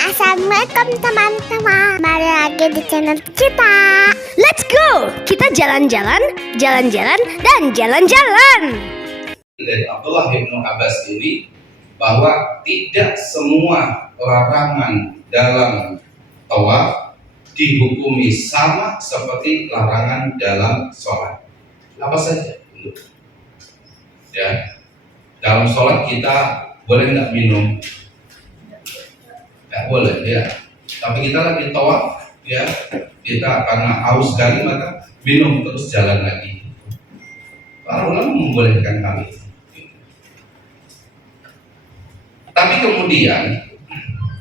Assalamualaikum teman-teman. Mari lagi di channel kita. Let's go. Kita jalan-jalan, jalan-jalan, dan jalan-jalan. Dari Abdullah bin Abbas ini bahwa tidak semua larangan dalam tawaf dihukumi sama seperti larangan dalam sholat. Apa saja? Ya, dalam sholat kita boleh nggak minum? Nggak boleh ya. Tapi kita lagi tawaf, ya kita karena haus sekali maka minum terus jalan lagi. Para ulama membolehkan kami. Tapi kemudian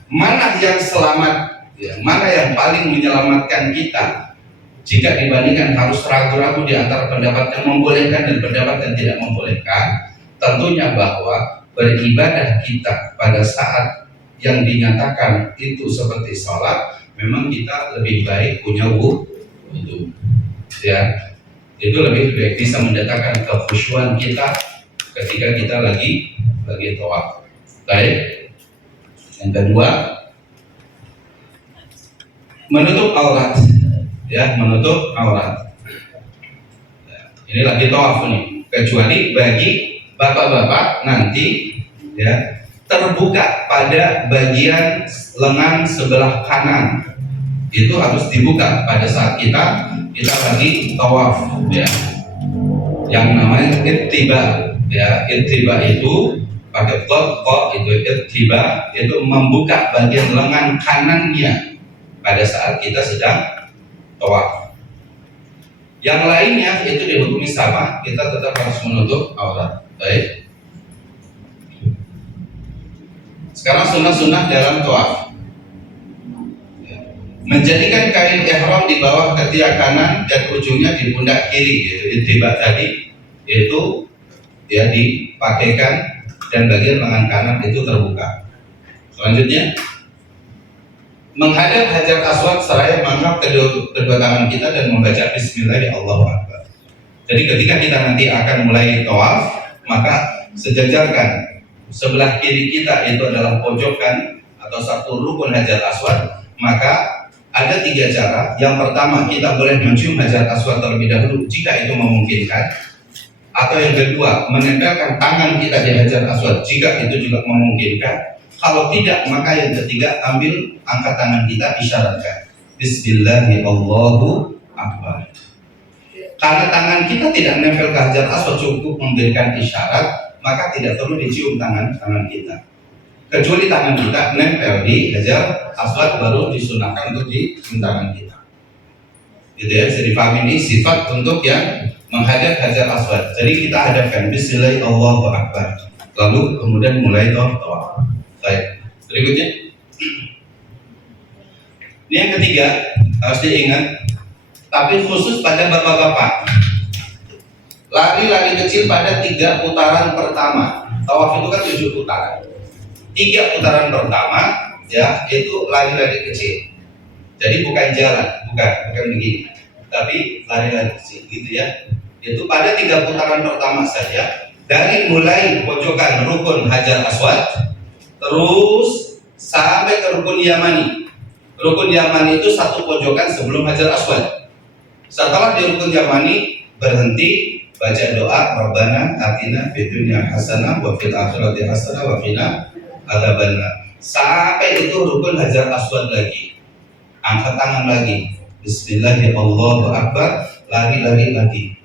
mana yang selamat, ya, mana yang paling menyelamatkan kita jika dibandingkan harus ragu-ragu di antara pendapat yang membolehkan dan pendapat yang tidak membolehkan? Tentunya bahwa beribadah kita pada saat yang dinyatakan itu seperti sholat, memang kita lebih baik punya wudu, ya itu lebih baik bisa mendatangkan kekhusyuan kita ketika kita lagi tawaf. Baik. Yang kedua, menutup aurat, ya menutup aurat. Ini lagi tawaf nih, kecuali bagi bapak-bapak nanti ya terbuka pada bagian lengan sebelah kanan, itu harus dibuka pada saat kita lagi tawaf, ya yang namanya ittiba, ya ittiba itu pakai qad itu ittiba, itu membuka bagian lengan kanannya pada saat kita sedang tawaf. Yang lainnya itu dihukumi sama, kita tetap harus menutup aurat. Baik. Sekarang sunnah-sunnah dalam tawaf. Menjadikan kain ihram di bawah ketiak kanan dan ujungnya di pundak kiri, yaitu ittiba tadi, itu ya dipakaikan dan bagian lengan kanan itu terbuka. Selanjutnya, menghadap Hajar Aswad seraya mengangkat kedua tangan kita dan membaca Bismillah, Allahu Akbar. Jadi ketika kita nanti akan mulai tawaf, maka sejajarkan sebelah kiri kita itu adalah pojokan atau satu rukun Hajar Aswad. Maka ada 3 cara. Yang pertama, kita boleh mencium Hajar Aswad terlebih dahulu jika itu memungkinkan. Atau yang kedua, menempelkan tangan kita di Hajar Aswad jika itu juga memungkinkan. Kalau tidak, maka yang ketiga, ambil angkat tangan kita, isyaratkan Bismillah, Allahu Akbar. Karena tangan kita tidak menempel ke Hajar Aswad, cukup memberikan isyarat, maka tidak perlu dicium tangan kita. Kecuali tangan kita menempel di Hajar Aswad, baru disunahkan untuk dicium tangan kita. Gitu ya, bisa dipahami ini sifat untuk yang menghadap Hajar Aswad. Jadi kita hadapkan Bismillah, Allahu Akbar, lalu kemudian mulai tawaf. Baik, berikutnya. Ini yang ketiga, harus diingat, tapi khusus pada bapak-bapak. Lari-lari kecil pada 3 putaran pertama. Tawaf itu kan 7 putaran. 3 putaran pertama, ya itu lari-lari kecil. Jadi bukan jalan, bukan begini, tapi lari-lari kecil, gitu ya. Itu pada 3 putaran pertama saja, dari mulai pojokan rukun Hajar Aswad terus sampai ke rukun Yamani. Rukun Yamani itu satu pojokan sebelum Hajar Aswad. Setelah di rukun Yamani berhenti, baca doa Rabbana atina fid dunya hasanah wa fil akhirati hasanah wa qina adzabannar. Sampai itu rukun Hajar Aswad lagi. Angkat tangan lagi. Bismillah, Allahu Akbar, lari lagi.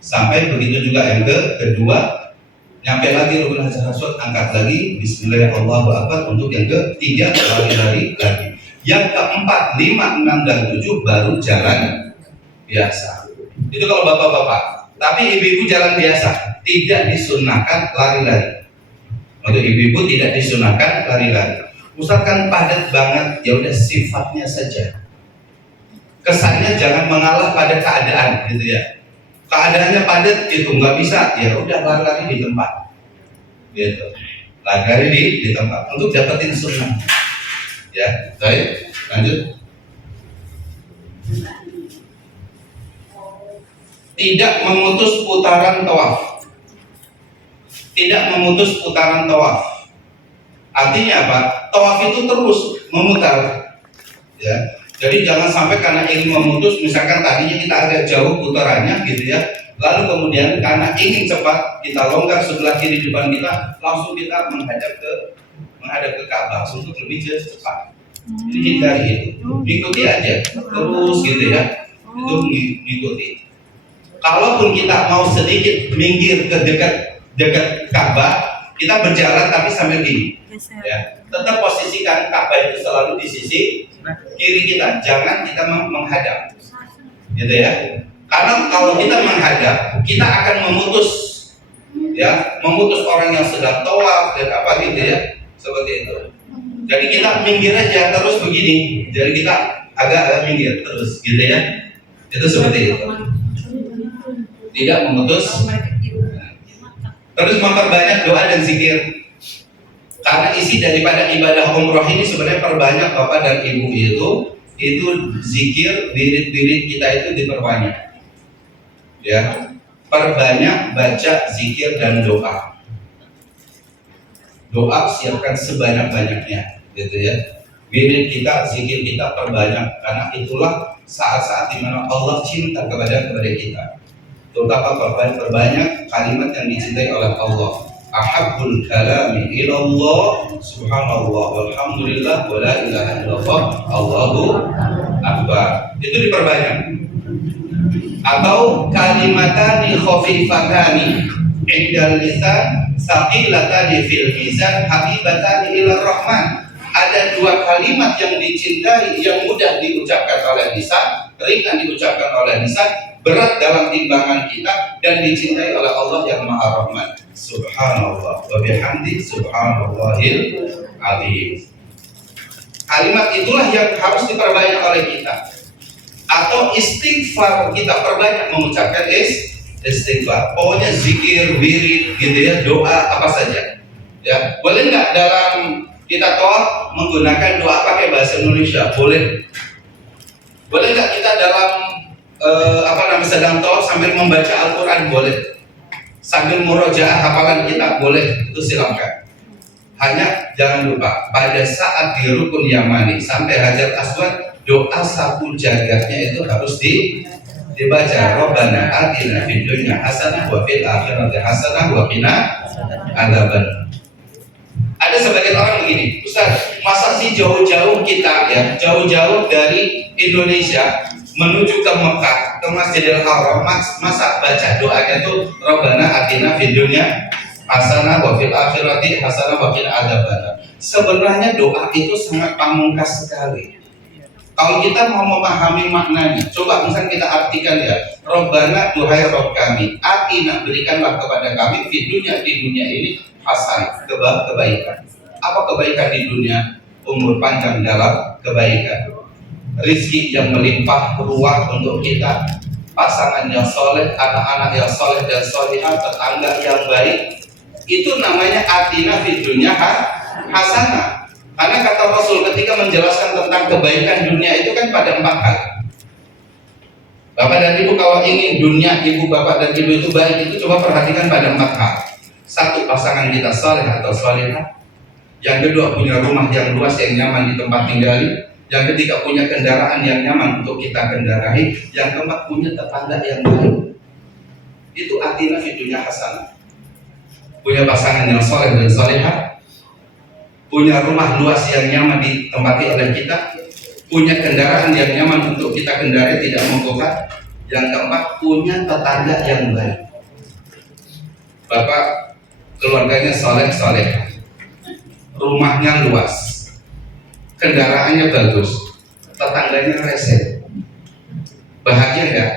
Sampai begitu juga yang kedua, nyampe lagi rukun Hajar Aswad, angkat lagi Bismillah, Allahu Akbar. Untuk yang ketiga, lari lagi. Yang keempat, 5, 6, dan 7 baru jalan biasa. Itu kalau bapak-bapak. Tapi ibu-ibu jalan biasa, tidak disunahkan lari-lari. Untuk ibu-ibu tidak disunahkan lari-lari. Misalkan padat banget, ya udah sifatnya saja. Kesannya jangan mengalah pada keadaan, gitu ya. Keadaannya padat, itu nggak bisa, ya udah lari-lari di tempat, gitu. Lari-lari di tempat untuk dapetin sunnah. Ya, baik, lanjut. Tidak memutus putaran tawaf. Tidak memutus putaran tawaf. Artinya apa? Tawaf itu terus memutar, ya. Jadi jangan sampai karena ingin memutus, misalkan tadinya kita agak jauh putarannya gitu ya, lalu kemudian karena ingin cepat kita longgar sebelah kiri depan kita, langsung kita menghadap ke Ka'bah untuk lebih cepat. Jadi hindari itu, ikuti aja terus gitu ya, itu mengikuti. Kalaupun kita mau sedikit minggir ke dekat Ka'bah, kita berjalan tapi sambil gini, ya. Tetap posisikan Ka'bah itu selalu di sisi kiri kita, jangan kita menghadap, gitu ya. Karena kalau kita menghadap, kita akan memutus, ya, memutus orang yang sedang tawaf dan apa gitu ya, seperti itu. Jadi kita minggir aja terus begini, jadi kita agak minggir terus, gitu ya. Itu seperti itu. Tidak memutus. Terus memperbanyak doa dan zikir. Karena isi daripada ibadah umroh ini sebenarnya perbanyak Bapak dan Ibu itu zikir, wirid-wirid kita itu diperbanyak. Ya, perbanyak baca zikir dan doa. Doa siapkan sebanyak-banyaknya, gitu ya. Wirid kita, zikir kita perbanyak, karena itulah saat-saat dimana Allah cinta kepada kita. Terutama perbanyak kalimat yang dicintai oleh Allah. Ahabbul kalami ilallah subhanallah walhamdulillah wa la ilaha illallah Allahu akbar. Itu diperbanyak. Atau kalimatani khafifatani indal lisan saqilatani fil mizan habibatani ilar rahman. Ada dua kalimat yang dicintai, yang mudah diucapkan oleh lisan, ringan diucapkan oleh lisan, berat dalam timbangan kita, dan dicintai oleh Allah yang Maha Rahman. Subhanallah wa bihamdi subhanallahil azim. Kalimat itulah yang harus diperbanyak oleh kita. Atau istighfar, kita perbanyak mengucapkan istighfar. Pokoknya zikir, wirid, gitu ya, doa apa saja. Ya, boleh nggak dalam kita tawaf menggunakan doa pakai bahasa Indonesia? Boleh. Boleh nggak kita dalam sedang tawaf sambil membaca Al-Quran? Boleh. Sambil murojaah hafalan kita? Boleh. Itu silakan. Hanya jangan lupa pada saat di rukun Yamani sampai Hajar Aswad, doa sapu jagatnya itu harus dibaca. Rabbana atina fid dunya hasanah wa fil akhirati hasanah wa qina adzaban. Ada sebagian orang begini, Ustaz, masa sih jauh-jauh kita ya, jauh-jauh dari Indonesia menuju ke Mekah, ke Masjidil Haram, masa baca doanya tuh Rabbana atina fid dunya hasanah wa fil akhirati hasanah wa qina adzaban. Sebenarnya doa itu sangat pamungkas sekali. Kalau kita mau memahami maknanya, coba misalnya kita artikan ya, Rabbana, duhai Rabb kami, atina, berikanlah kepada kami di dunia ini hasanah, kebaikan. Apa kebaikan di dunia? Umur panjang dalam kebaikan, rizki yang melimpah ruah untuk kita, pasangan yang soleh, anak-anak yang soleh dan solihah, tetangga yang baik. Itu namanya atina di dunia hasanah. Karena kata Rasul ketika menjelaskan tentang kebaikan dunia itu kan pada 4 hal. Bapak dan Ibu kalau ingin dunia Ibu, Bapak dan Ibu itu baik, itu coba perhatikan pada 4 hal. 1, pasangan kita saleh atau salihah. Yang kedua, punya rumah yang luas yang nyaman di tempat tinggali. Yang ketiga, punya kendaraan yang nyaman untuk kita kendarai. Yang keempat, punya tetangga yang baik. Itu atina fi dunya hasanah. Punya pasangan yang saleh dan salihah, punya rumah luas yang nyaman ditempati oleh kita, punya kendaraan yang nyaman untuk kita kendarai tidak mogokkan. Yang keempat, punya tetangga yang baik. Bapak keluarganya soleh, rumahnya luas, kendaraannya bagus, tetangganya rese, bahagia nggak?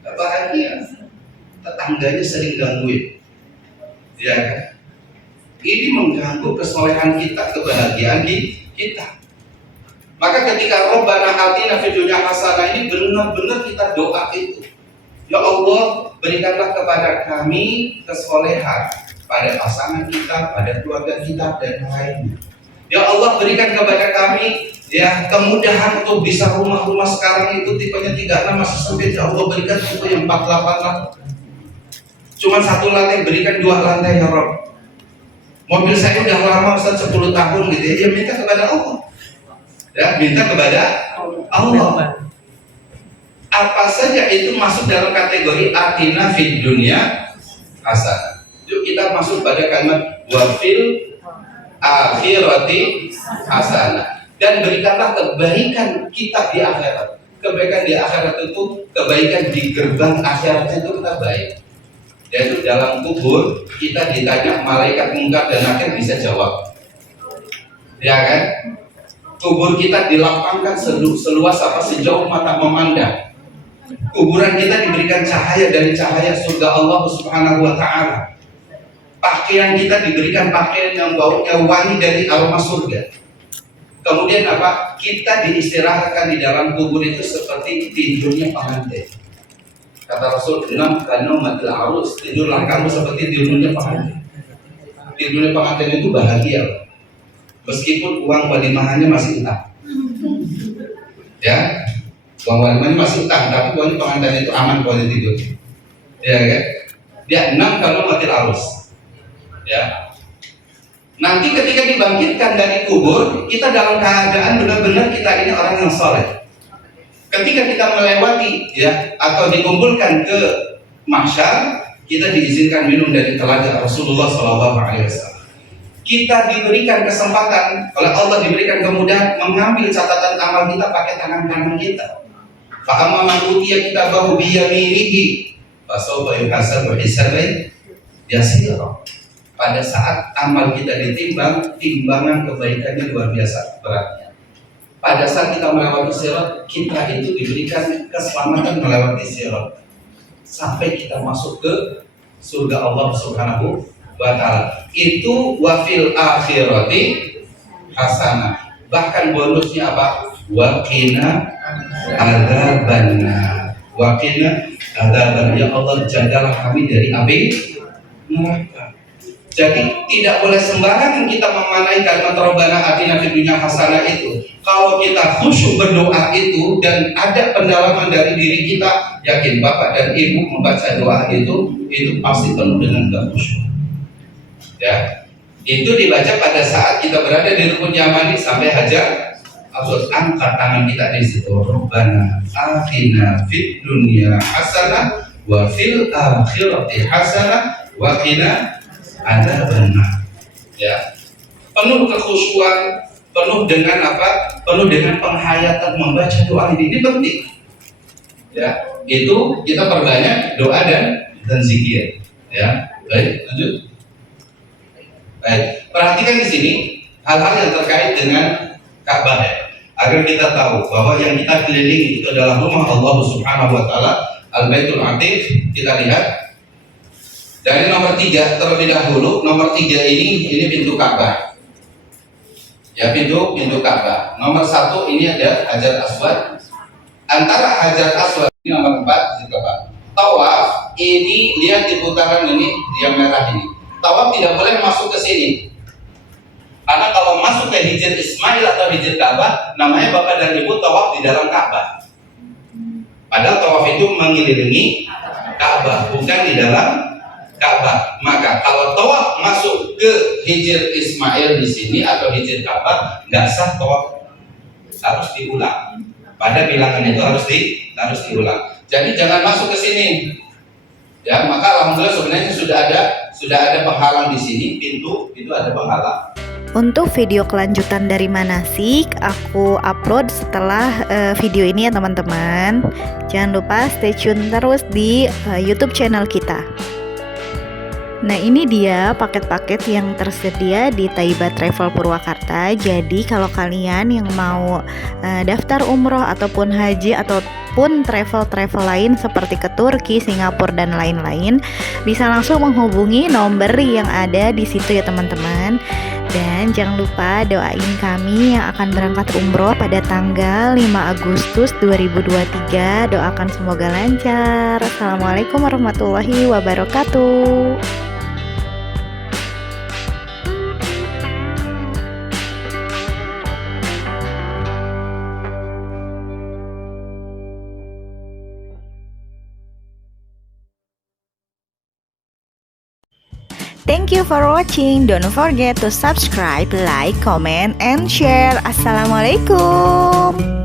Nggak bahagia. Tetangganya sering gangguin, ya kan? Ini mengganggu kesolehan kita, kebahagiaan kita. Maka ketika Rabbana atina fid dunya hasanah ini benar-benar kita doa itu. Ya Allah, berikanlah kepada kami kesolehan pada pasangan kita, pada keluarga kita dan lainnya. Ya Allah, berikan kepada kami ya kemudahan untuk bisa rumah-rumah sekarang itu tipenya 36 masih sempit. Ya Allah, berikan tipe yang 48 lah. Cuma 1 lantai, berikan 2 lantai ya Rabb. Mobil saya udah lama Ustaz 10 tahun gitu ya, minta kepada Allah. Ya, minta kepada Allah. Apa saja itu masuk dalam kategori atina fid dunya hasanah. Yuk kita masuk pada kalimat wa fil akhirati hasanah. Dan berikanlah kebaikan kita di akhirat. Kebaikan di akhirat itu, kebaikan di gerbang akhirat itu kita baik. Yaitu dalam kubur kita ditanya malaikat mungkar dan nakir bisa jawab, ya kan? Kubur kita dilapangkan seluas apa sejauh mata memandang. Kuburan kita diberikan cahaya dari cahaya surga Allah Subhanahu wa Ta'ala. Pakaian kita diberikan pakaian yang baunya wangi dari aroma surga. Kemudian apa? Kita diistirahatkan di dalam kubur itu seperti tidurnya pengantin. Kata Rasul, "Nam kanu matil arus." Tidurlah kamu seperti tidurnya pengantin. Tidurnya pengantin itu bahagia, meskipun uang walimahannya masih utang. Ya, uang walimahannya masih utang, tapi uang pengantin itu aman kalau tidur. Ya kan? Dia enam kanu matil arus. Ya. Nanti ketika dibangkitkan dari kubur, kita dalam keadaan benar-benar kita ini orang yang soleh. Ketika kita melewati ya atau dikumpulkan ke mahsyar, kita diizinkan minum dari telaga Rasulullah SAW. Kita diberikan kesempatan oleh Allah, diberikan kemudahan mengambil catatan amal kita pakai tangan kanan kita. Fa'amma man utiya kitabahu biyaminihi fasawfa yuhasabu hisaban yasira. Pada saat amal kita ditimbang, timbangan kebaikannya luar biasa beratnya. Pada saat kita melewati sirat, kita itu diberikan keselamatan melewati sirat sampai kita masuk ke surga Allah Subhanahu wa Ta'ala. Itu wafil akhirati hasanah. Bahkan bonusnya apa? Waqina adzabannar. Waqina adzabannar. Ya Allah, jagalah kami dari api neraka. Jadi tidak boleh sembarangan kita memanai kalimat Rabbana atina fid dunya hasanah itu. Kalau kita khusyuk berdoa itu dan ada pendalaman dari diri kita, yakin Bapak dan Ibu membaca doa itu pasti penuh dengan kekhusyukan. Ya, itu dibaca pada saat kita berada di rukun yamani sampai hajar aswad. Angkat tangan kita di situ. Rabbana atina fid dunya hasanah wa fil akhirati hasanah wa qina adzabannar. Ya, penuh kekhusyuan, penuh dengan apa? Penuh dengan penghayatan membaca doa ini penting. Ya, itu kita perbanyak doa dan zikir. Ya, baik, lanjut. Baik, perhatikan di sini hal-hal yang terkait dengan Ka'bah ya, agar kita tahu bahwa yang kita kelilingi itu adalah rumah Allah Subhanahu wa Ta'ala, Al-Baitul Atiq. Kita lihat dari nomor 3 terlebih dahulu. Nomor 3 ini pintu Ka'bah. Ya, pintu Ka'bah. Nomor 1 ini ada Hajar Aswad. Antara Hajar Aswad ini nomor 4 juga Pak. Tawaf ini lihat di putaran ini yang merah ini. Tawaf tidak boleh masuk ke sini. Karena kalau masuk ke Hijr Ismail atau Hijr Ka'bah, namanya Bapak dan Ibu tawaf di dalam Ka'bah. Padahal tawaf itu mengelilingi Ka'bah, bukan di dalam Ka'bah. Maka kalau tawaf masuk ke Hijr Ismail di sini atau Hijr Ka'bah, nggak sah tawaf, harus diulang. Pada bilangan itu harus diulang. Jadi jangan masuk ke sini. Ya, maka alhamdulillah sebenarnya sudah ada penghalang di sini, pintu itu ada penghalang. Untuk video kelanjutan dari manasik aku upload setelah video ini ya teman-teman. Jangan lupa stay tune terus di YouTube channel kita. Nah, ini dia paket-paket yang tersedia di Taiba Travel Purwakarta. Jadi kalau kalian yang mau daftar umroh ataupun haji ataupun travel lain seperti ke Turki, Singapura dan lain-lain, bisa langsung menghubungi nomor yang ada di situ ya teman-teman. Dan jangan lupa doain kami yang akan berangkat umroh pada tanggal 5 Agustus 2023. Doakan semoga lancar. Assalamualaikum warahmatullahi wabarakatuh. Thank you for watching. Don't forget to subscribe, like, comment, and share. Assalamualaikum.